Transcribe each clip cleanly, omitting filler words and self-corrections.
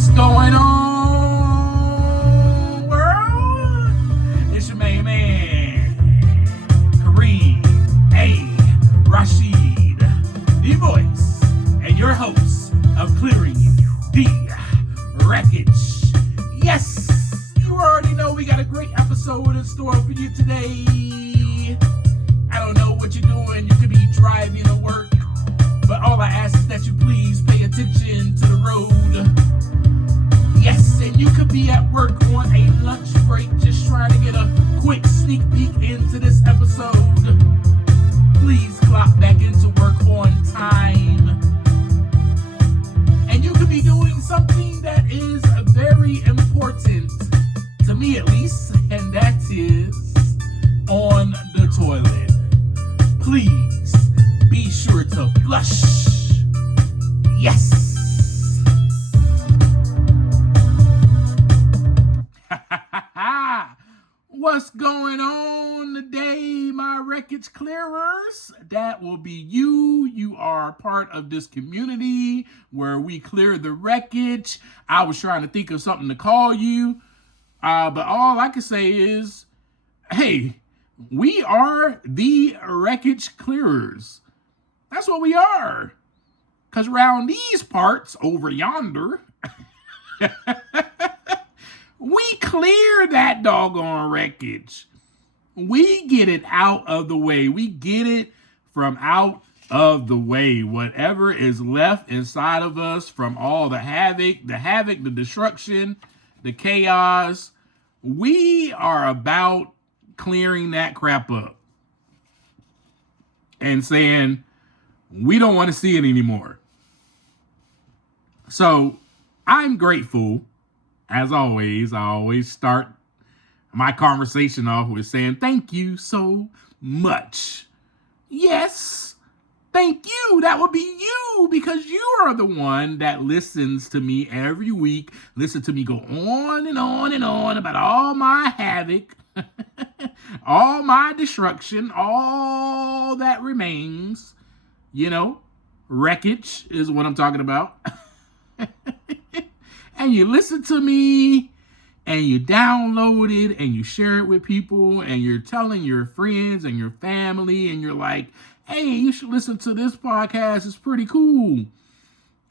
What's going on, world? It's your main man, Kareem A. Rashid, the voice and your host of Clearing the Wreckage. Yes, you already know we got a great episode in store for you today. I don't know what you're doing. You could be driving to work, but all I ask is that you please pay attention to the road. Yes, and you could be at work on a lunch break just trying to get a quick sneak peek into this episode. Please clock back into work on time. And you could be doing something that is very important, to me at least, and that is on the toilet. Please be sure to flush. Yes. What's going on today, my wreckage clearers? That will be you. You are part of this community where we clear the wreckage. I was trying to think of something to call you, but all I can say is, hey, we are the wreckage clearers. That's what we are. Because around these parts over yonder, we clear that doggone wreckage. We get it out of the way. We get it from out of the way. Whatever is left inside of us from all the havoc, the destruction, the chaos, we are about clearing that crap up and saying, we don't want to see it anymore. So I'm grateful. As always, I always start my conversation off with saying, thank you so much. Yes, thank you. That would be you, because you are the one that listens to me every week. Listen to me go on and on and on about all my havoc, all my destruction, all that remains. You know, wreckage is what I'm talking about. And you listen to me, and you download it, and you share it with people, and you're telling your friends and your family, and you're like, hey, you should listen to this podcast. It's pretty cool.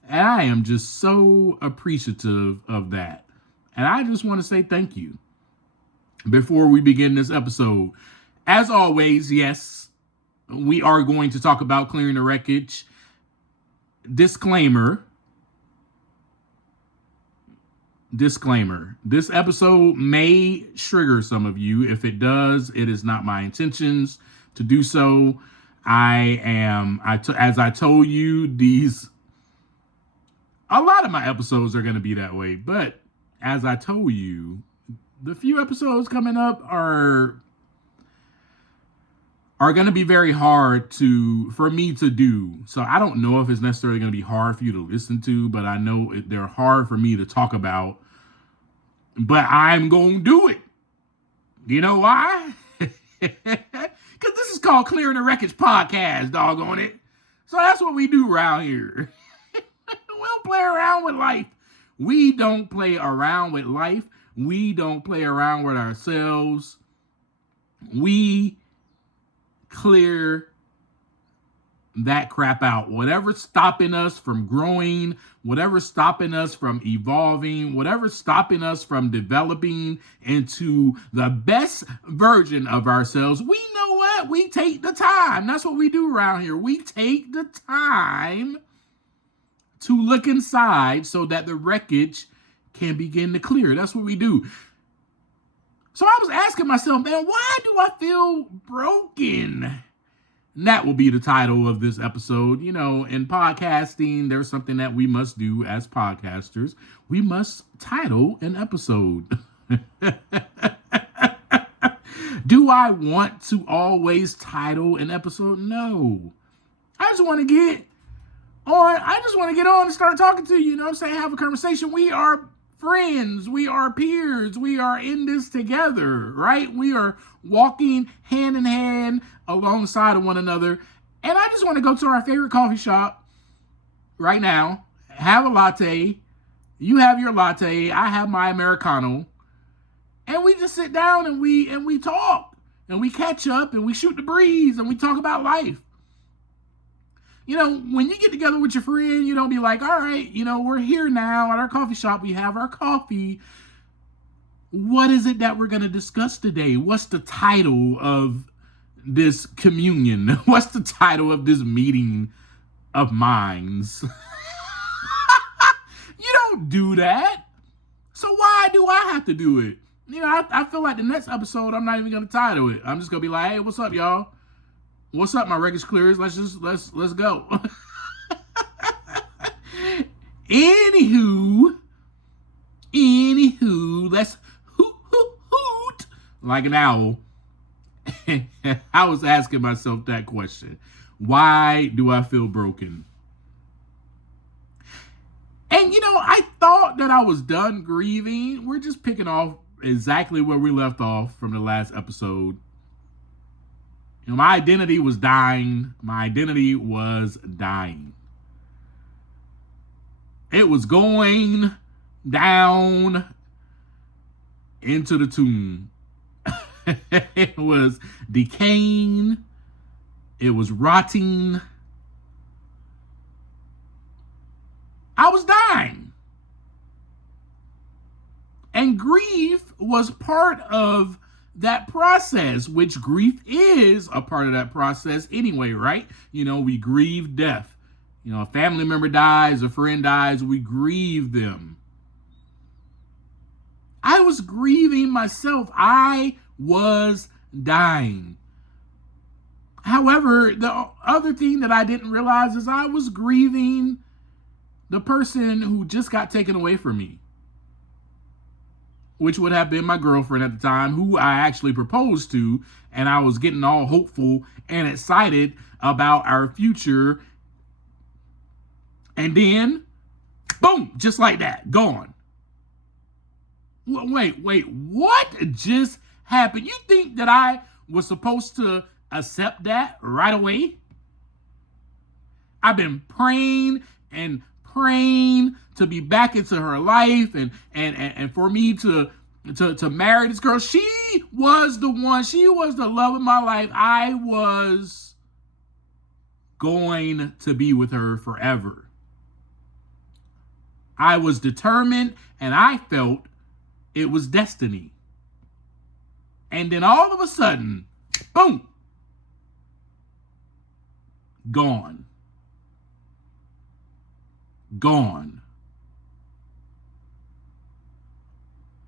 And I am just so appreciative of that. And I just want to say thank you before we begin this episode. As always, yes, we are going to talk about clearing the wreckage. Disclaimer, this episode may trigger some of you. If it does, it is not my intentions to do so. As I told you, a lot of my episodes are going to be that way. But as I told you, the few episodes coming up are going to be very hard for me to do. So I don't know if it's necessarily going to be hard for you to listen to, but I know they're hard for me to talk about. But I'm going to do it. You know why? Because this is called Clearing the Wreckage Podcast, doggone it. So that's what we do around here. We don't play around with life. We don't play around with life. We don't play around with ourselves. We clear that crap out. Whatever's stopping us from growing, whatever's stopping us from evolving, whatever's stopping us from developing into the best version of ourselves, we know what? We take the time. That's what we do around here. We take the time to look inside so that the wreckage can begin to clear. That's what we do. So I was asking myself, man, why do I feel broken? And that will be the title of this episode. You know, in podcasting, there's something that we must do as podcasters. We must title an episode. Do I want to always title an episode? No. I just want to get on and start talking to you. You know what I'm saying? Have a conversation. We are friends, we are peers, we are in this together, right? We are walking hand in hand alongside of one another. And I just want to go to our favorite coffee shop right now, have a latte, You have your latte, I have my Americano, and we just sit down and we talk and we catch up and we shoot the breeze and we talk about life. When you get together with your friend, you don't be like, all right, we're here now at our coffee shop. We have our coffee. What is it that we're going to discuss today? What's the title of this communion? What's the title of this meeting of minds? You don't do that. So why do I have to do it? I feel like the next episode, I'm not even going to title it. I'm just going to be like, hey, what's up, y'all? What's up, my wreckage clears? Let's go. Anywho, let's hoot like an owl. I was asking myself that question. Why do I feel broken? And I thought that I was done grieving. We're just picking off exactly where we left off from the last episode. My identity was dying. It was going down into the tomb. It was decaying. It was rotting. I was dying. And grief was part of that process, which grief is a part of that process anyway, right? We grieve death. A family member dies, a friend dies, we grieve them. I was grieving myself. I was dying. However, the other thing that I didn't realize is I was grieving the person who just got taken away from me, which would have been my girlfriend at the time, who I actually proposed to, and I was getting all hopeful and excited about our future. And then, boom, just like that, gone. Wait, what just happened? You think that I was supposed to accept that right away? I've been praying to be back into her life and for me to marry this girl. She was the one. She was the love of my life. I was going to be with her forever. I was determined and I felt it was destiny. And then all of a sudden, boom, gone.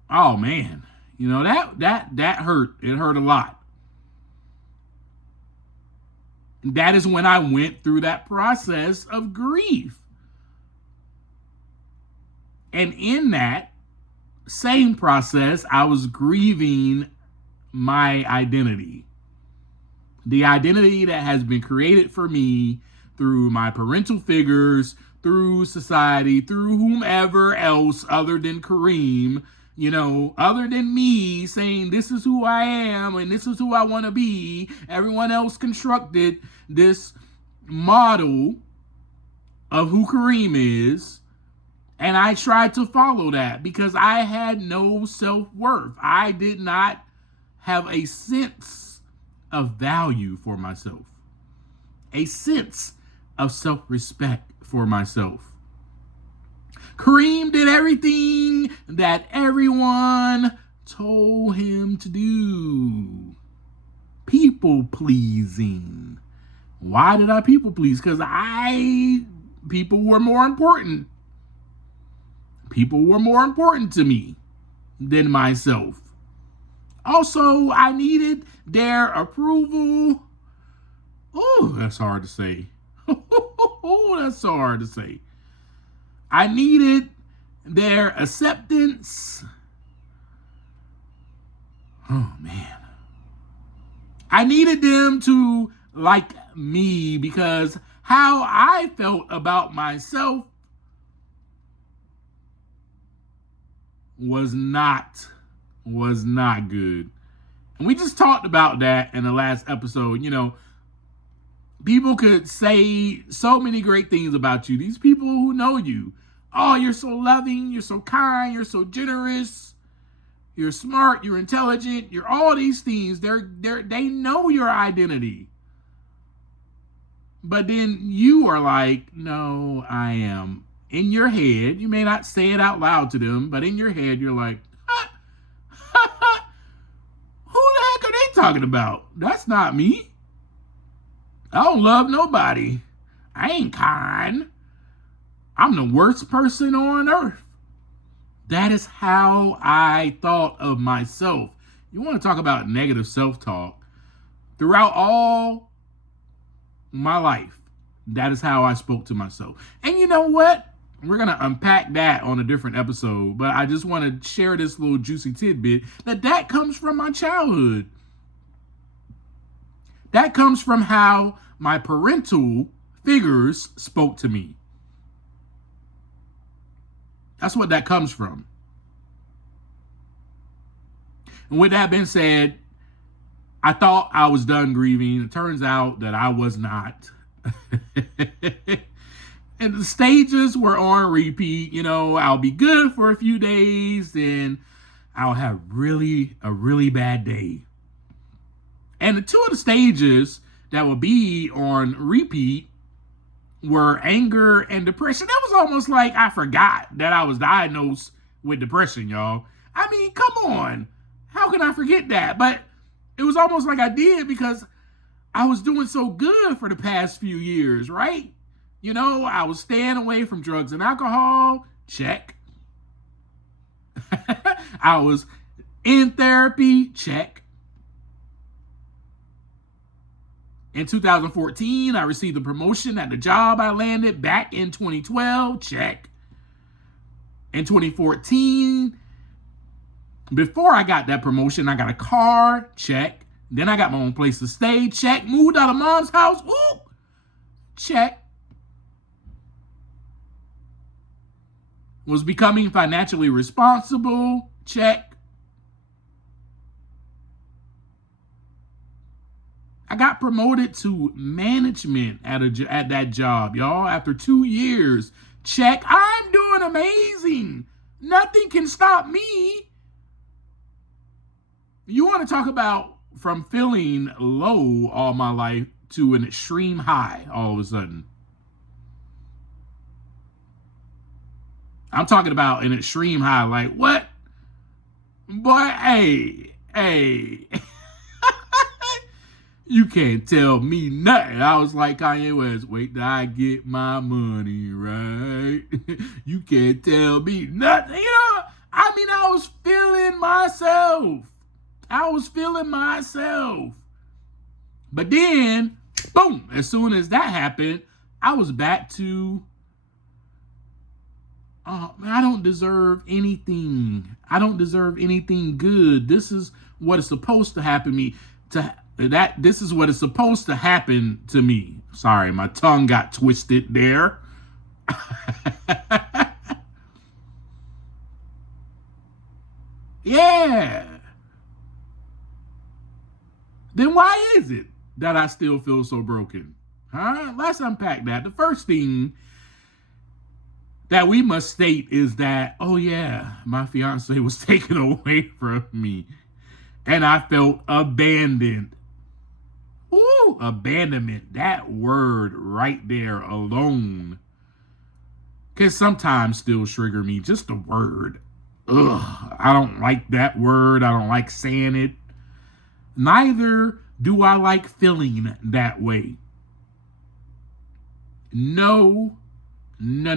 Oh man, that hurt. It hurt a lot. That is when I went through that process of grief. And in that same process, I was grieving my identity. The identity that has been created for me through my parental figures, through society, through whomever else other than Kareem, other than me saying this is who I am and this is who I want to be. Everyone else constructed this model of who Kareem is. And I tried to follow that because I had no self-worth. I did not have a sense of value for myself, a sense of self-respect for myself. Kareem did everything that everyone told him to do. People pleasing. Why did I people please? Because people were more important. People were more important to me than myself. Also, I needed their approval. Oh, that's hard to say. Oh, that's so hard to say. I needed their acceptance. Oh, man. I needed them to like me because how I felt about myself was not good. And we just talked about that in the last episode. People could say so many great things about you. These people who know you, Oh, you're so loving, you're so kind, you're so generous, you're smart, you're intelligent, you're all these things. They know your identity. But then you are like, no, I am. In your head, you may not say it out loud to them, but in your head, you're like, who the heck are they talking about? That's not me. I don't love nobody. I ain't kind. I'm the worst person on earth. That is how I thought of myself. You want to talk about negative self-talk? Throughout all my life, that is how I spoke to myself. And you know what? We're going to unpack that on a different episode, but I just want to share this little juicy tidbit that comes from my childhood. That comes from how my parental figures spoke to me. That's what that comes from. And with that being said, I thought I was done grieving. It turns out that I was not. And the stages were on repeat. You know, I'll be good for a few days, then I'll have a really bad day. And the two of the stages that will be on repeat were anger and depression. It was almost like I forgot that I was diagnosed with depression, y'all. I mean, come on. How can I forget that? But it was almost like I did because I was doing so good for the past few years, right? You know, I was staying away from drugs and alcohol. Check. I was in therapy. Check. In 2014, I received a promotion at the job I landed back in 2012. Check. In 2014, before I got that promotion, I got a car. Check. Then I got my own place to stay. Check. Moved out of mom's house. Ooh. Check. Was becoming financially responsible. Check. I got promoted to management at that job, y'all, after 2 years. Check. I'm doing amazing. Nothing can stop me. You want to talk about from feeling low all my life to an extreme high all of a sudden. I'm talking about an extreme high. Like, what? Boy, hey. You can't tell me nothing. I was like Kanye West, wait till I get my money right. You can't tell me nothing. You know, I mean, I was feeling myself. But then, boom, as soon as that happened, I was back to, oh, man, I don't deserve anything. I don't deserve anything good. This is what is supposed to happen to me. This is what is supposed to happen to me. Sorry, my tongue got twisted there. Yeah. Then why is it that I still feel so broken? Huh? Let's unpack that. The first thing that we must state is that, oh yeah, my fiancée was taken away from me and I felt abandoned. Ooh, abandonment. That word right there alone can sometimes still trigger me. Just the word. Ugh, I don't like that word. I don't like saying it. Neither do I like feeling that way. No. I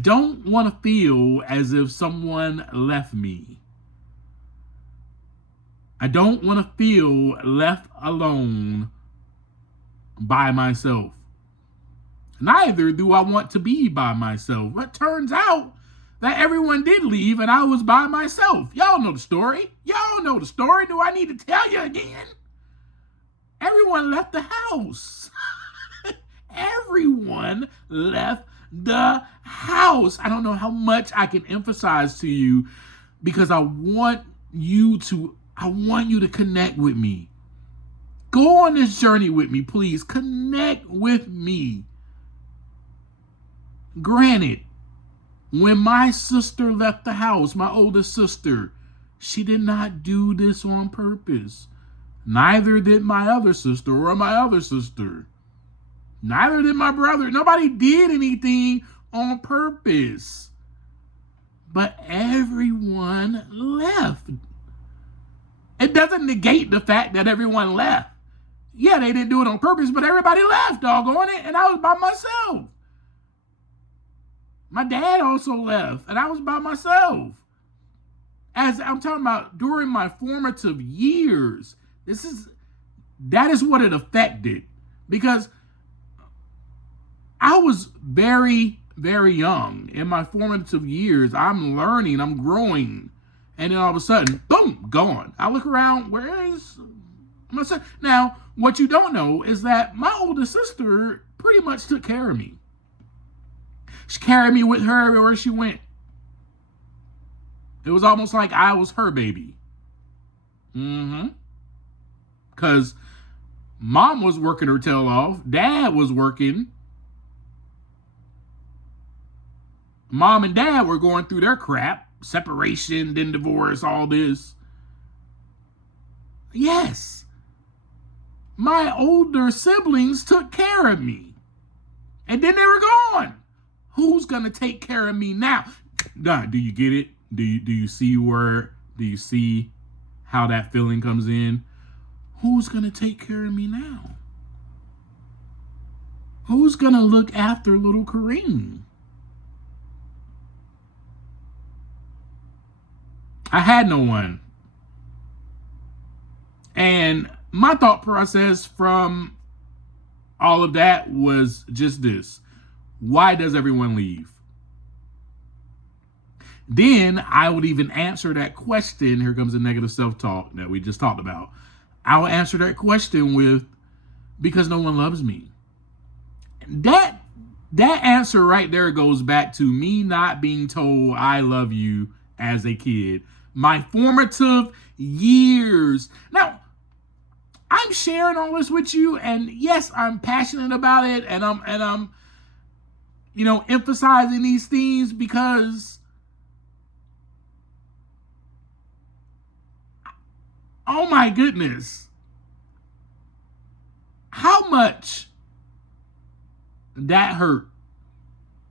don't want to feel as if someone left me. I don't want to feel left alone by myself. Neither do I want to be by myself. But it turns out that everyone did leave and I was by myself. Y'all know the story. Do I need to tell you again? Everyone left the house. Everyone left the house. I don't know how much I can emphasize to you because I want you to connect with me. Go on this journey with me, please. Connect with me. Granted, when my sister left the house, my oldest sister, she did not do this on purpose. Neither did my other sister or my other sister. Neither did my brother. Nobody did anything on purpose. But everyone left. It doesn't negate the fact that everyone left. Yeah, they didn't do it on purpose, but everybody left, doggone it, and I was by myself. My dad also left, and I was by myself. As I'm talking about during my formative years, that is what it affected. Because I was very, very young. In my formative years, I'm learning, I'm growing. And then all of a sudden, boom, gone. I look around, where is my son? Now, what you don't know is that my oldest sister pretty much took care of me. She carried me with her everywhere she went. It was almost like I was her baby. Because mom was working her tail off. Dad was working. Mom and dad were going through their crap. Separation, then divorce, all this. Yes. My older siblings took care of me. And then they were gone. Who's going to take care of me now? Do you get it? Do you see how that feeling comes in? Who's going to take care of me now? Who's going to look after little Kareem? I had no one. And my thought process from all of that was just this. Why does everyone leave? Then I would even answer that question. Here comes the negative self-talk that we just talked about. I would answer that question with, because no one loves me. That answer right there goes back to me not being told I love you as a kid. My formative years. Now, I'm sharing all this with you, and yes, I'm passionate about it, and I'm emphasizing these things because oh my goodness, how much that hurt.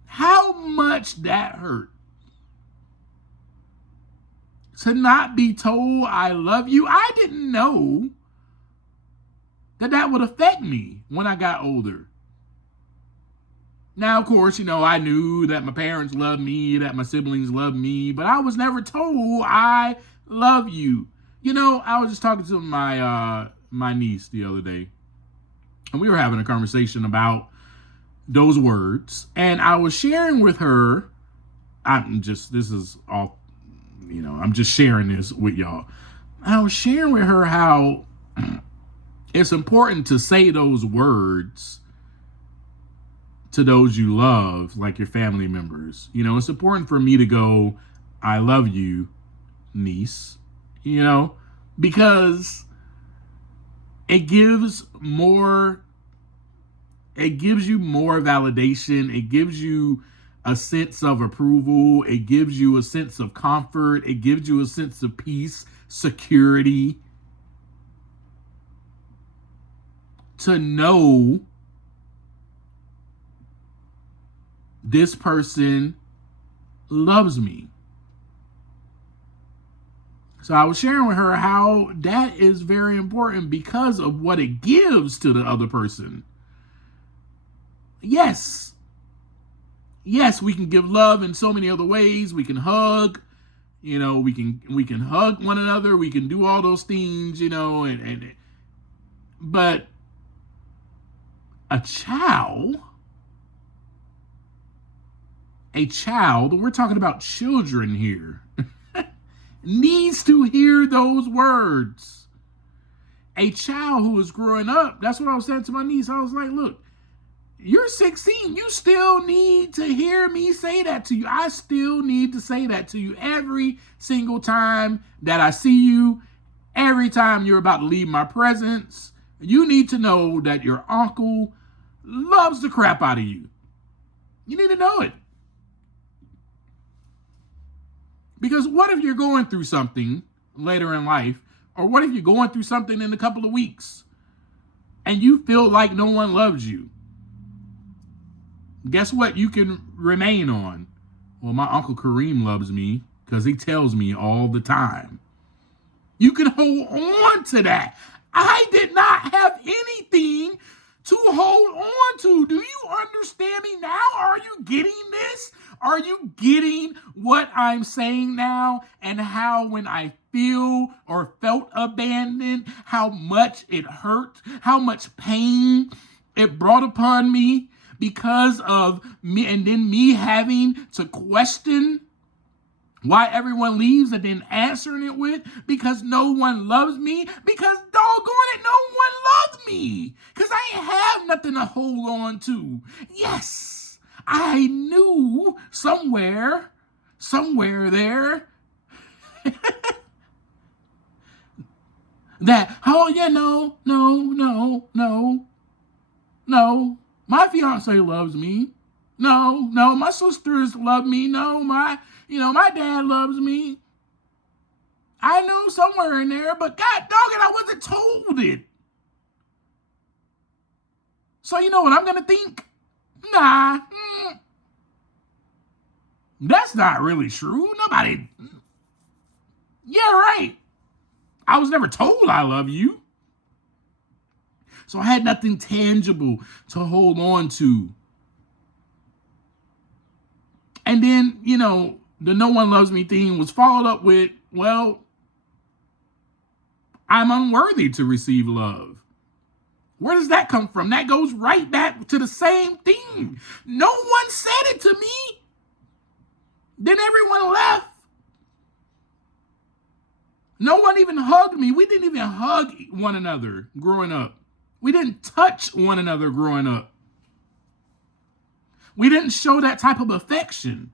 How much that hurt. To not be told I love you. I didn't know that would affect me when I got older. Now, of course, I knew that my parents loved me, that my siblings loved me, but I was never told I love you. I was just talking to my niece the other day, and we were having a conversation about those words, and I was sharing with her, I'm just sharing this with y'all. I was sharing with her how it's important to say those words to those you love, like your family members. It's important for me to go, I love you, niece, because it gives you more validation. It gives you a sense of approval. It gives you a sense of comfort. It gives you a sense of peace, security. To know this person loves me. So I was sharing with her how that is very important because of what it gives to the other person. Yes, we can give love in so many other ways. We can hug, we can hug one another. We can do all those things, but a child, we're talking about children here, needs to hear those words. A child who is growing up, that's what I was saying to my niece. I was like, look, you're 16. You still need to hear me say that to you. I still need to say that to you every single time that I see you, every time you're about to leave my presence. You need to know that your uncle loves the crap out of you. You need to know it. Because what if you're going through something later in life, or what if you're going through something in a couple of weeks and you feel like no one loves you? Guess what you can remain on? Well, my Uncle Kareem loves me because he tells me all the time. You can hold on to that. I did not have anything to hold on to. Do you understand me now? Are you getting this? Are you getting what I'm saying now? And how when I feel or felt abandoned, how much it hurt, how much pain it brought upon me because of me, and then me having to question why everyone leaves and then answering it with, because no one loves me, because doggone it, no one loves me, because I ain't have nothing to hold on to. Yes, I knew somewhere there that, oh yeah, no, my fiancé loves me. No, my sisters love me. No, my dad loves me. I knew somewhere in there, but God dog it, I wasn't told it. So you know what I'm gonna think? Nah, that's not really true. Nobody. Yeah, right. I was never told I love you. So I had nothing tangible to hold on to. And then, the no one loves me thing was followed up with, well, I'm unworthy to receive love. Where does that come from? That goes right back to the same thing. No one said it to me. Then everyone left. No one even hugged me. We didn't even hug one another growing up. We didn't touch one another growing up. We didn't show that type of affection.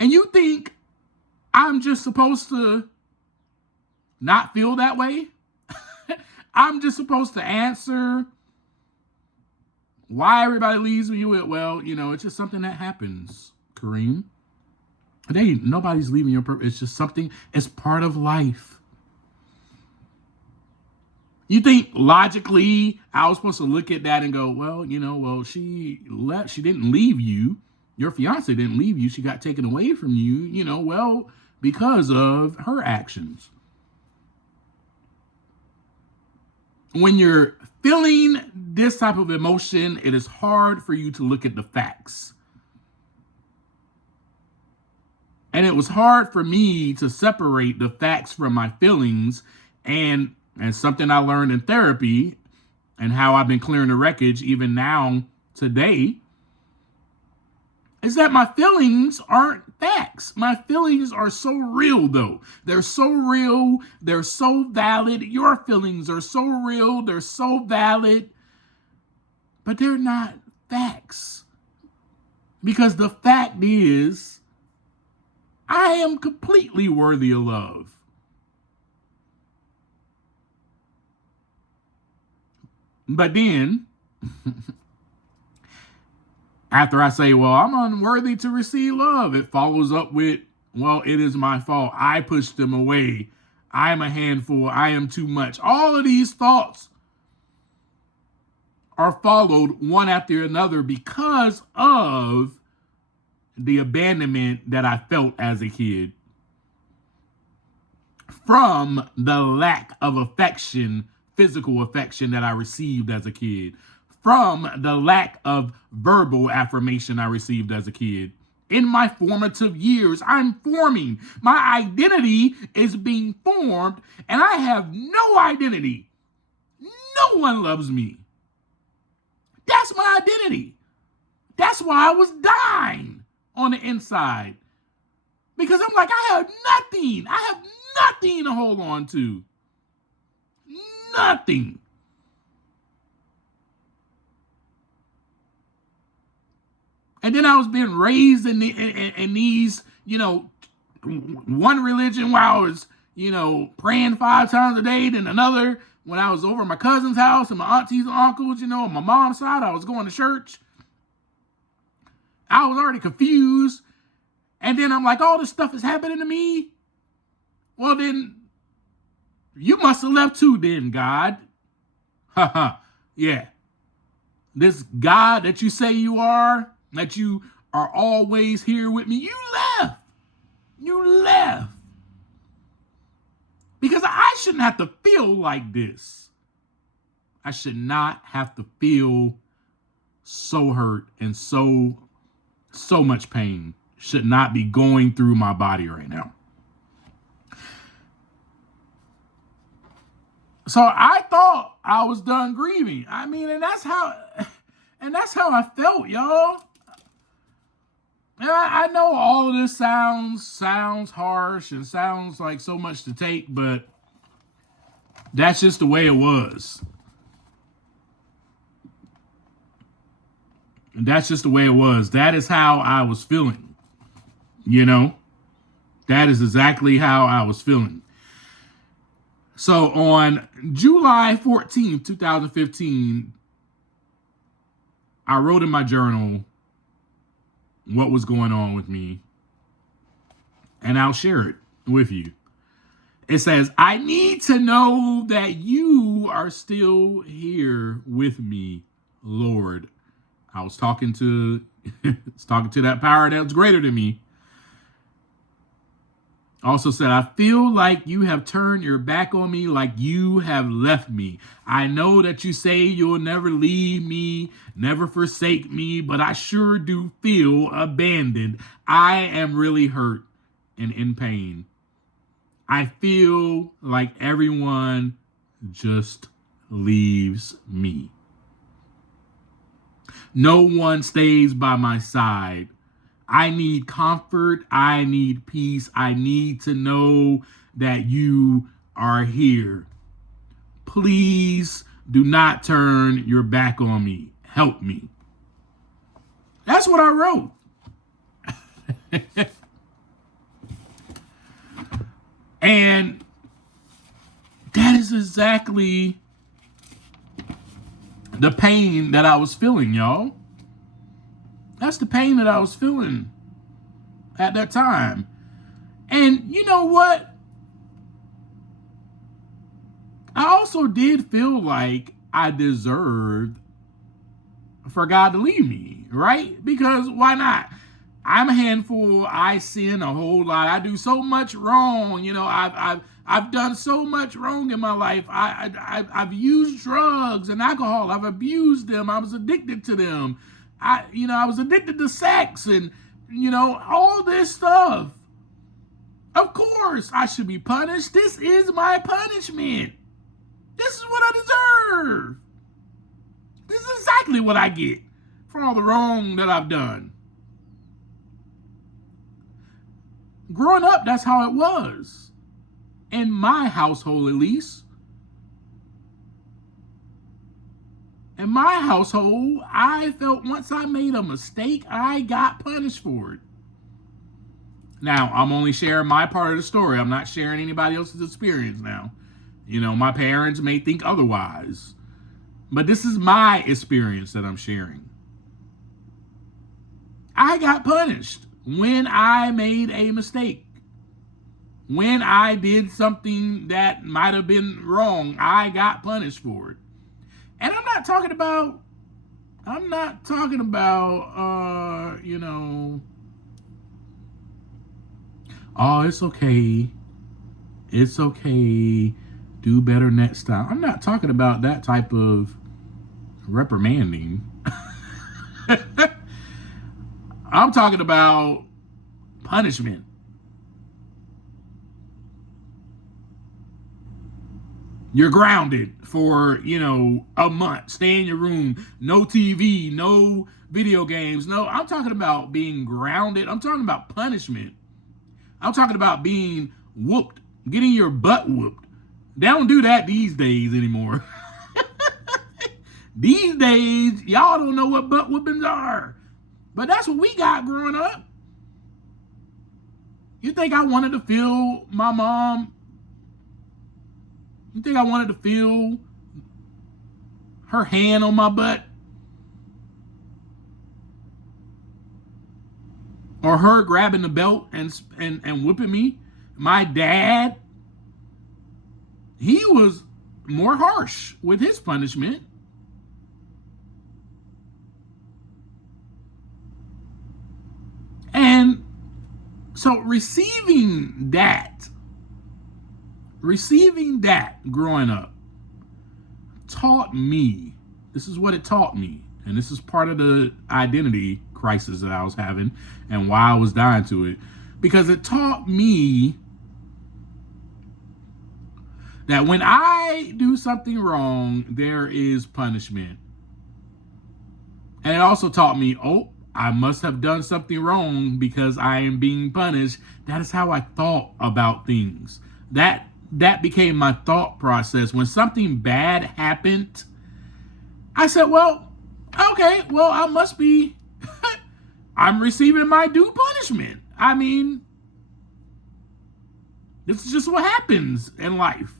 And you think I'm just supposed to not feel that way? I'm just supposed to answer why everybody leaves me with, well, it's just something that happens, Kareem. Nobody's leaving your purpose. It's just something, it's part of life. You think logically I was supposed to look at that and go, well, she left. She didn't leave you. Your fiance didn't leave you. She got taken away from you, because of her actions. When you're feeling this type of emotion, it is hard for you to look at the facts. And it was hard for me to separate the facts from my feelings, and something I learned in therapy and how I've been clearing the wreckage even now today is that my feelings aren't facts. My feelings are so real, though. They're so real. They're so valid. Your feelings are so real. They're so valid. But they're not facts. Because the fact is, I am completely worthy of love. But then, after I say, well, I'm unworthy to receive love, it follows up with, well, it is my fault. I pushed them away. I'm a handful. I am too much. All of these thoughts are followed one after another because of the abandonment that I felt as a kid, from the lack of affection, physical affection that I received as a kid, from the lack of verbal affirmation I received as a kid. In my formative years, I'm forming. My identity is being formed, and I have no identity. No one loves me. That's my identity. That's why I was dying on the inside. Because I'm like, I have nothing. I have nothing to hold on to. Nothing. And then I was being raised in these, one religion where I was, praying 5 times a day, then another when I was over at my cousin's house and my aunties and uncles, on my mom's side, I was going to church. I was already confused. And then I'm like, all this stuff is happening to me. Well, then you must have left too, then, God. Haha. Yeah. This God that you say you are, that you are always here with me, you left. You left. Because I shouldn't have to feel like this. I should not have to feel so hurt and so much pain. Should not be going through my body right now. So I thought I was done grieving. I mean, and that's how I felt, y'all. And I know all of this sounds harsh and sounds like so much to take, but that's just the way it was. That's just the way it was. That is how I was feeling. That is exactly how I was feeling. So on July 14th, 2015, I wrote in my journal what was going on with me, and I'll share it with you. It says, I need to know that you are still here with me, Lord. I was talking to that power that's greater than me. Also said, I feel like you have turned your back on me, like you have left me. I know that you say you'll never leave me, never forsake me, but I sure do feel abandoned. I am really hurt and in pain. I feel like everyone just leaves me. No one stays by my side. I need comfort. I need peace. I need to know that you are here. Please do not turn your back on me. Help me. That's what I wrote. And that is exactly the pain that I was feeling, y'all. That's the pain that I was feeling at that time. And you know what? I also did feel like I deserved for God to leave me, right? Because why not? I'm a handful. I sin a whole lot. I do so much wrong. I've done so much wrong in my life. I've used drugs and alcohol. I've abused them. I was addicted to them. I was addicted to sex and, all this stuff. Of course, I should be punished. This is my punishment. This is what I deserve. This is exactly what I get for all the wrong that I've done. Growing up, that's how it was. In my household, at least. In my household, I felt once I made a mistake, I got punished for it. Now, I'm only sharing my part of the story. I'm not sharing anybody else's experience now. My parents may think otherwise. But this is my experience that I'm sharing. I got punished when I made a mistake. When I did something that might have been wrong, I got punished for it. And I'm not talking about, oh, it's okay. It's okay. Do better next time. I'm not talking about that type of reprimanding. I'm talking about punishment. You're grounded for, a month. Stay in your room. No TV, no video games. No, I'm talking about being grounded. I'm talking about punishment. I'm talking about being whooped, getting your butt whooped. They don't do that these days anymore. These days, y'all don't know what butt whoopings are. But that's what we got growing up. You think I wanted to feel my mom You think I wanted to feel her hand on my butt? Or her grabbing the belt and whipping me? My dad, he was more harsh with his punishment. And so receiving that growing up taught me, this is what it taught me, and this is part of the identity crisis that I was having and why I was dying to it, because it taught me that when I do something wrong, there is punishment. And it also taught me, oh, I must have done something wrong because I am being punished. That is how I thought about things. That became my thought process. When something bad happened, I said, well, okay, well, I must be, I'm receiving my due punishment. I mean, this is just what happens in life.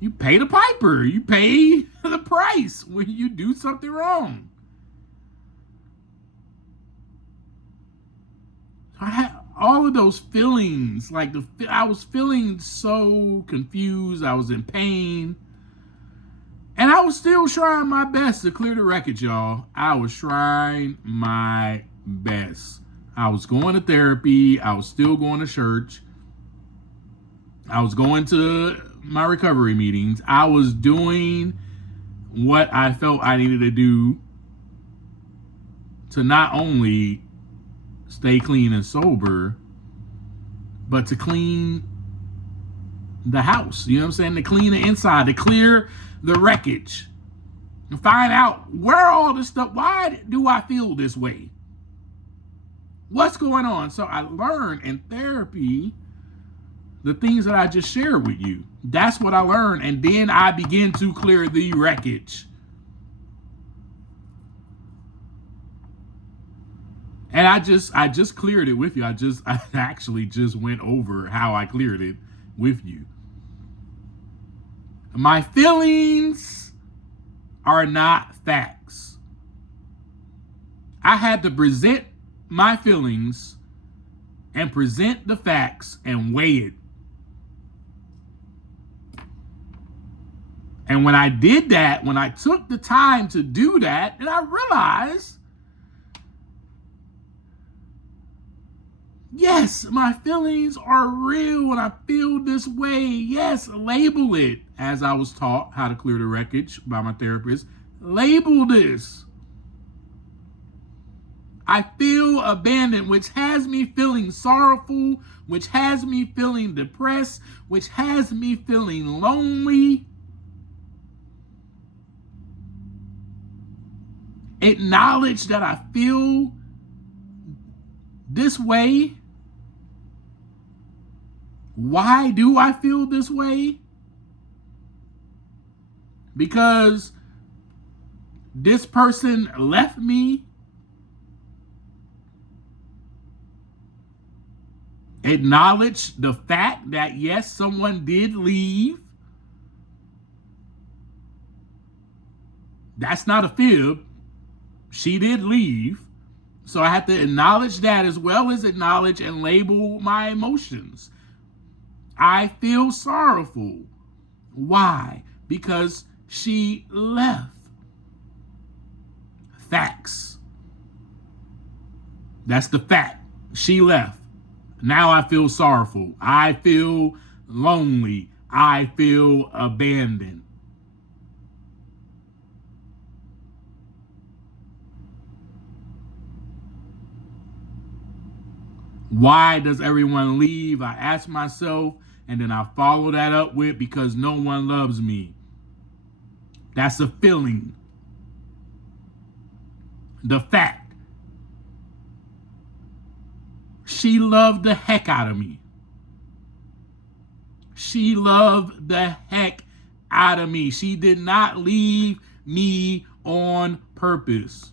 You pay the piper. You pay the price when you do something wrong. I had all of those feelings. Like I was feeling so confused. I was in pain. And I was still trying my best to clear the wreckage, y'all. I was trying my best. I was going to therapy. I was still going to church. I was going to my recovery meetings. I was doing what I felt I needed to do to not only stay clean and sober, but to clean the house. You know what I'm saying? To clean the inside, to clear the wreckage, to find out where all this stuff, why do I feel this way? What's going on? So I learned in therapy the things that I just shared with you. That's what I learned. And then I began to clear the wreckage. And I just cleared it with you. I actually just went over how I cleared it with you. My feelings are not facts. I had to present my feelings and present the facts and weigh it. And when I did that, when I took the time to do that, and I realized, yes, my feelings are real when I feel this way. Yes, label it, as I was taught how to clear the wreckage by my therapist. Label this. I feel abandoned, which has me feeling sorrowful, which has me feeling depressed, which has me feeling lonely. Acknowledge that I feel this way. Why do I feel this way? Because this person left me. Acknowledge the fact that, yes, someone did leave. That's not a fib. She did leave. So I have to acknowledge that, as well as acknowledge and label my emotions. I feel sorrowful. Why? Because she left. Facts. That's the fact. She left. Now I feel sorrowful. I feel lonely. I feel abandoned. Why does everyone leave? I ask myself, and then I follow that up with, because no one loves me. That's a feeling. The fact. She loved the heck out of me. She loved the heck out of me. She did not leave me on purpose.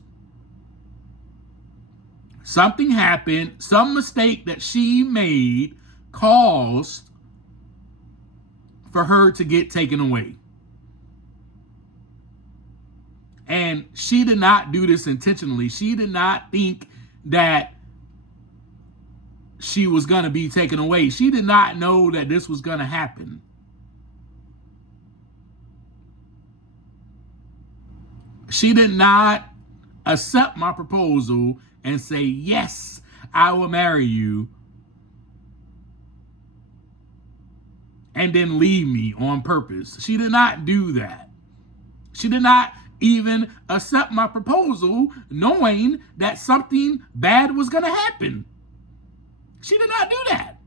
Something happened, some mistake that she made caused for her to get taken away. And she did not do this intentionally. She did not think that she was going to be taken away. She did not know that this was going to happen. She did not accept my proposal and say, yes, I will marry you, and then leave me on purpose. She did not do that. She did not even accept my proposal knowing that something bad was going to happen. She did not do that.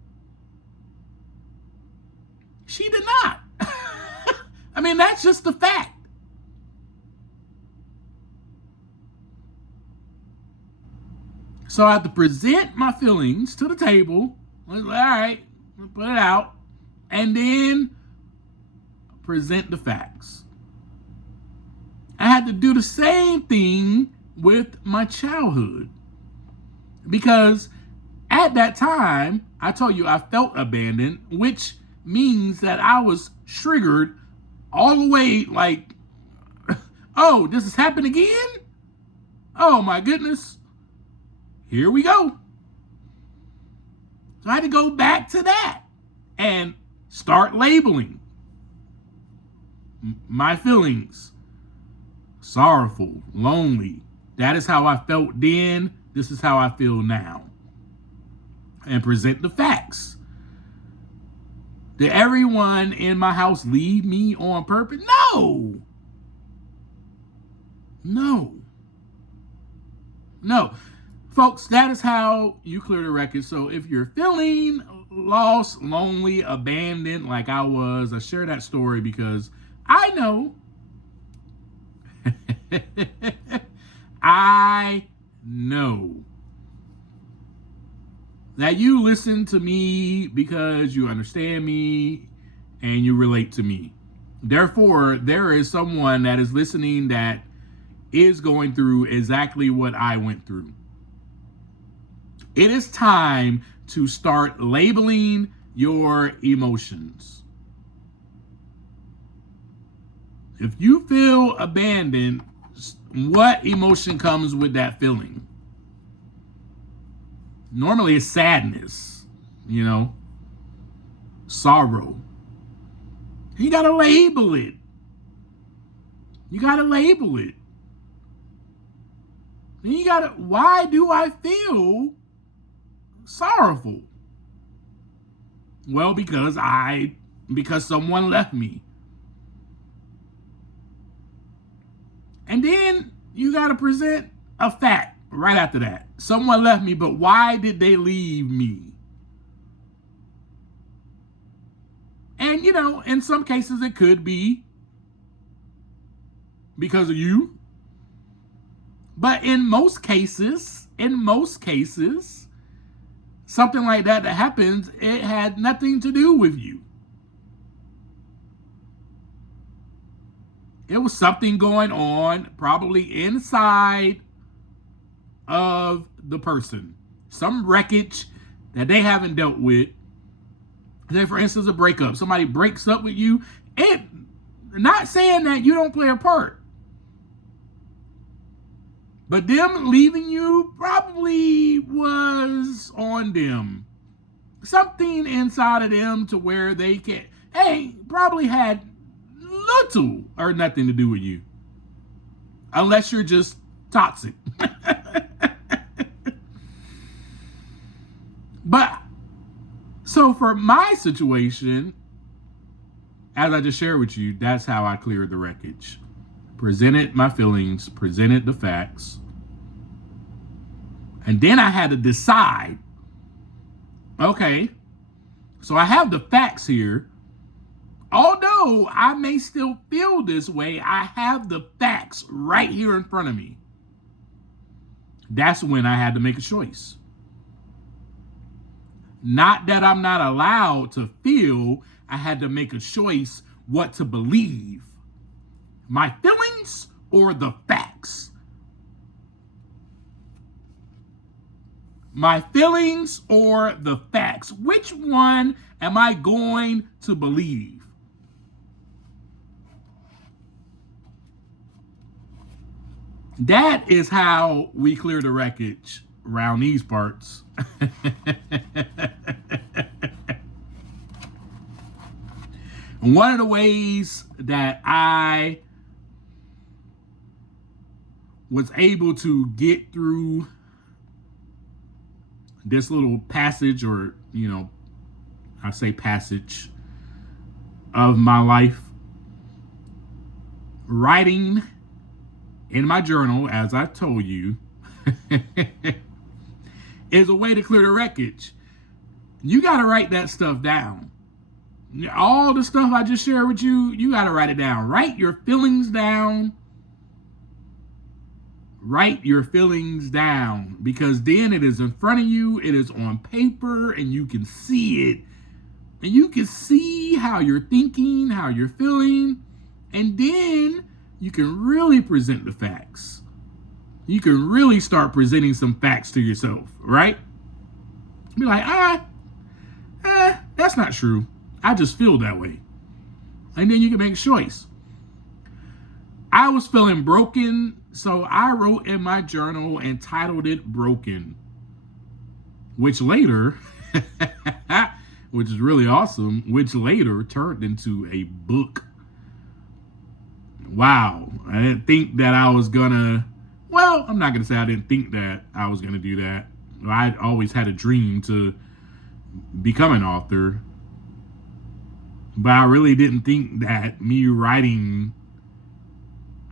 She did not. I mean, that's just the fact. So I have to present my feelings to the table. I was like, all right, put it out. And then present the facts. I had to do the same thing with my childhood. Because at that time, I told you I felt abandoned, which means that I was triggered all the way like, oh, this has happened again? Oh my goodness. Here we go. So I had to go back to that and start labeling my feelings. Sorrowful, lonely. That is how I felt then. This is how I feel now. And present the facts. Did everyone in my house leave me on purpose? No. No. No. Folks, that is how you clear the wreckage. So if you're feeling lost, lonely, abandoned like I was, I share that story because I know I know that you listen to me because you understand me and you relate to me. Therefore, there is someone that is listening that is going through exactly what I went through. It is time to start labeling your emotions. If you feel abandoned, what emotion comes with that feeling? Normally it's sadness, sorrow. You gotta label it. You gotta label it. Then you gotta, why do I feel sorrowful? Well, because someone left me. And then you got to present a fact right after that. Someone left me, but why did they leave me? And, in some cases it could be because of you. But in most cases, something like that happens, it had nothing to do with you. It was something going on probably inside of the person. Some wreckage that they haven't dealt with. Say, for instance, a breakup. Somebody breaks up with you. Not saying that you don't play a part. But them leaving you probably was on them. Something inside of them to where they probably had little or nothing to do with you. Unless you're just toxic. But, so for my situation, as I just shared with you, that's how I cleared the wreckage. Presented my feelings, presented the facts. And then I had to decide, okay, so I have the facts here. Although I may still feel this way, I have the facts right here in front of me. That's when I had to make a choice. Not that I'm not allowed to feel, I had to make a choice what to believe. My feelings or the facts? My feelings or the facts? Which one am I going to believe? That is how we clear the wreckage around these parts. And one of the ways that I was able to get through this little passage, or, I say passage of my life, writing in my journal, as I told you, is a way to clear the wreckage. You got to write that stuff down. All the stuff I just shared with you, you got to write it down. Write your feelings down. Write your feelings down, because then it is in front of you. It is on paper and you can see it. And you can see how you're thinking, how you're feeling. And then you can really present the facts. You can really start presenting some facts to yourself, right? Be like, that's not true. I just feel that way. And then you can make a choice. I was feeling broken, so I wrote in my journal and titled it Broken, which later, which is really awesome, which later turned into a book. Wow. I didn't think that I was gonna, well, I'm not gonna say I didn't think that I was gonna do that. I always had a dream to become an author, but I really didn't think that me writing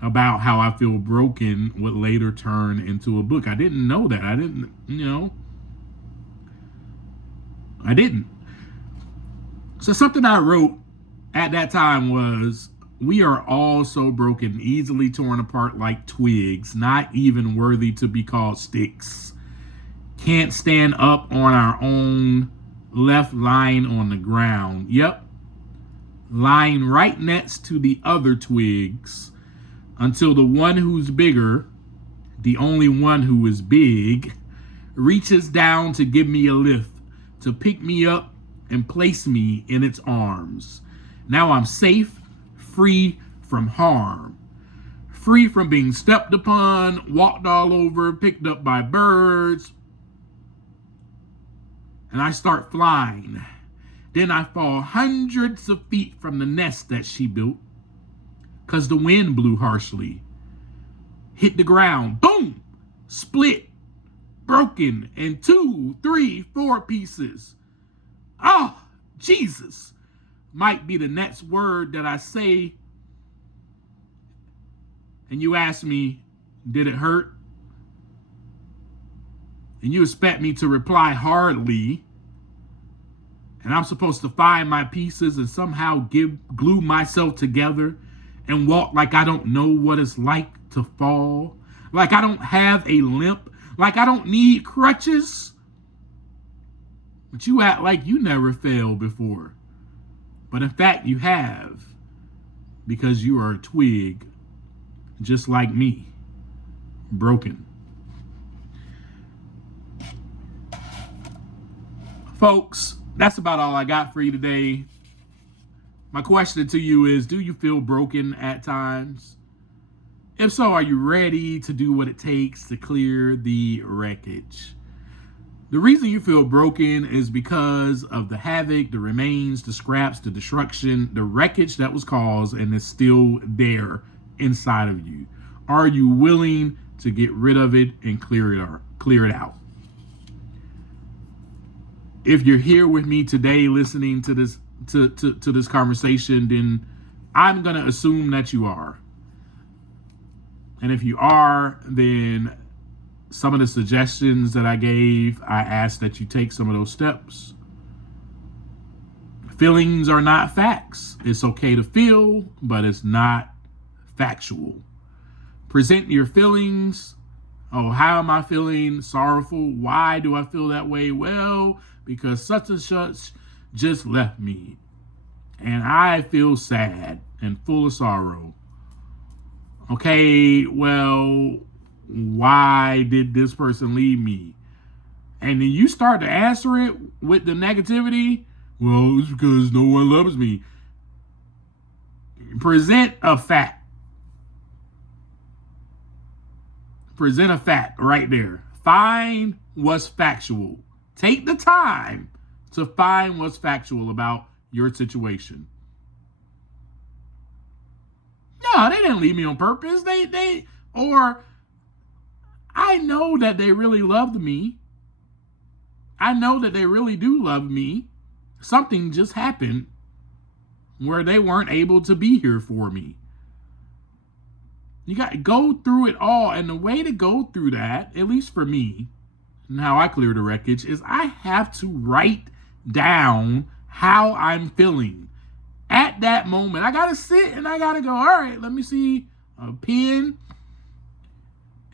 about how I feel broken would later turn into a book. I didn't know that. I didn't. So something I wrote at that time was, we are all so broken, easily torn apart like twigs, not even worthy to be called sticks. Can't stand up on our own, left lying on the ground. Yep, lying right next to the other twigs, until the one who's bigger, the only one who is big, reaches down to give me a lift, to pick me up and place me in its arms. Now I'm safe, free from harm, free from being stepped upon, walked all over, picked up by birds. And I start flying. Then I fall hundreds of feet from the nest that she built, because the wind blew harshly. Hit the ground, boom, split, broken in 2, 3, 4 pieces. Oh, Jesus, might be the next word that I say. And you ask me, did it hurt? And you expect me to reply hardly. And I'm supposed to find my pieces and somehow glue myself together and walk like I don't know what it's like to fall, like I don't have a limp, like I don't need crutches. But you act like you never failed before. But in fact, you have, because you are a twig, just like me, broken. Folks, that's about all I got for you today. My question to you is, do you feel broken at times? If so, are you ready to do what it takes to clear the wreckage? The reason you feel broken is because of the havoc, the remains, the scraps, the destruction, the wreckage that was caused and is still there inside of you. Are you willing to get rid of it and clear it out? If you're here with me today listening to this to this conversation, then I'm going to assume that you are. And if you are, then some of the suggestions that I gave, I ask that you take some of those steps. Feelings are not facts. It's okay to feel, but it's not factual. Present your feelings. Oh, how am I feeling? Sorrowful. Why do I feel that way? Well, because such and such just left me, and I feel sad and full of sorrow. Okay, well, why did this person leave me? And then you start to answer it with the negativity. Well, it's because no one loves me. Present a fact. present a fact right there. Find what's factual. Take the time to find what's factual about your situation. No, they didn't leave me on purpose. Or I know that they really loved me. I know that they really do love me. Something just happened where they weren't able to be here for me. You got to go through it all. And the way to go through that, at least for me, and how I clear the wreckage, is I have to write down how I'm feeling at that moment. I got to sit and I got to go, all right, let me see a pen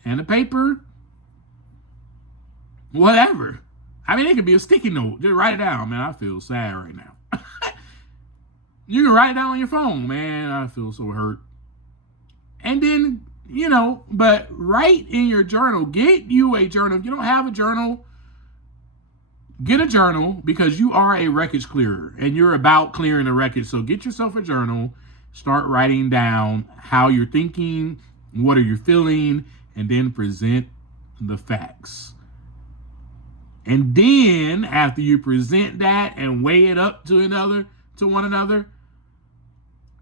and a paper, whatever. I mean, it could be a sticky note. Just write it down, man. I feel sad right now. You can write it down on your phone, man. I feel so hurt. And then, but write in your journal. Get you a journal. If you don't have a journal, get a journal, because you are a wreckage clearer and you're about clearing the wreckage. So get yourself a journal. Start writing down how you're thinking, what are you feeling, and then present the facts. And then after you present that and weigh it up to one another,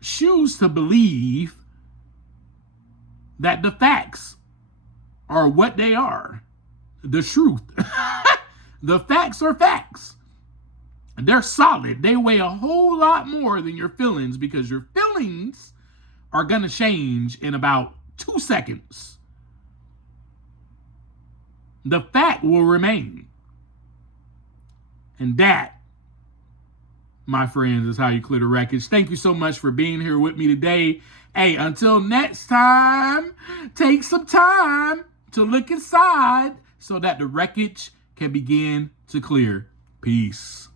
choose to believe that the facts are what they are. The truth. The facts are facts. They're solid. They weigh a whole lot more than your feelings, because your feelings are going to change in about 2 seconds. The fact will remain. And that, my friends, is how you clear the wreckage. Thank you so much for being here with me today. Hey, until next time, take some time to look inside so that the wreckage can begin to clear. Peace.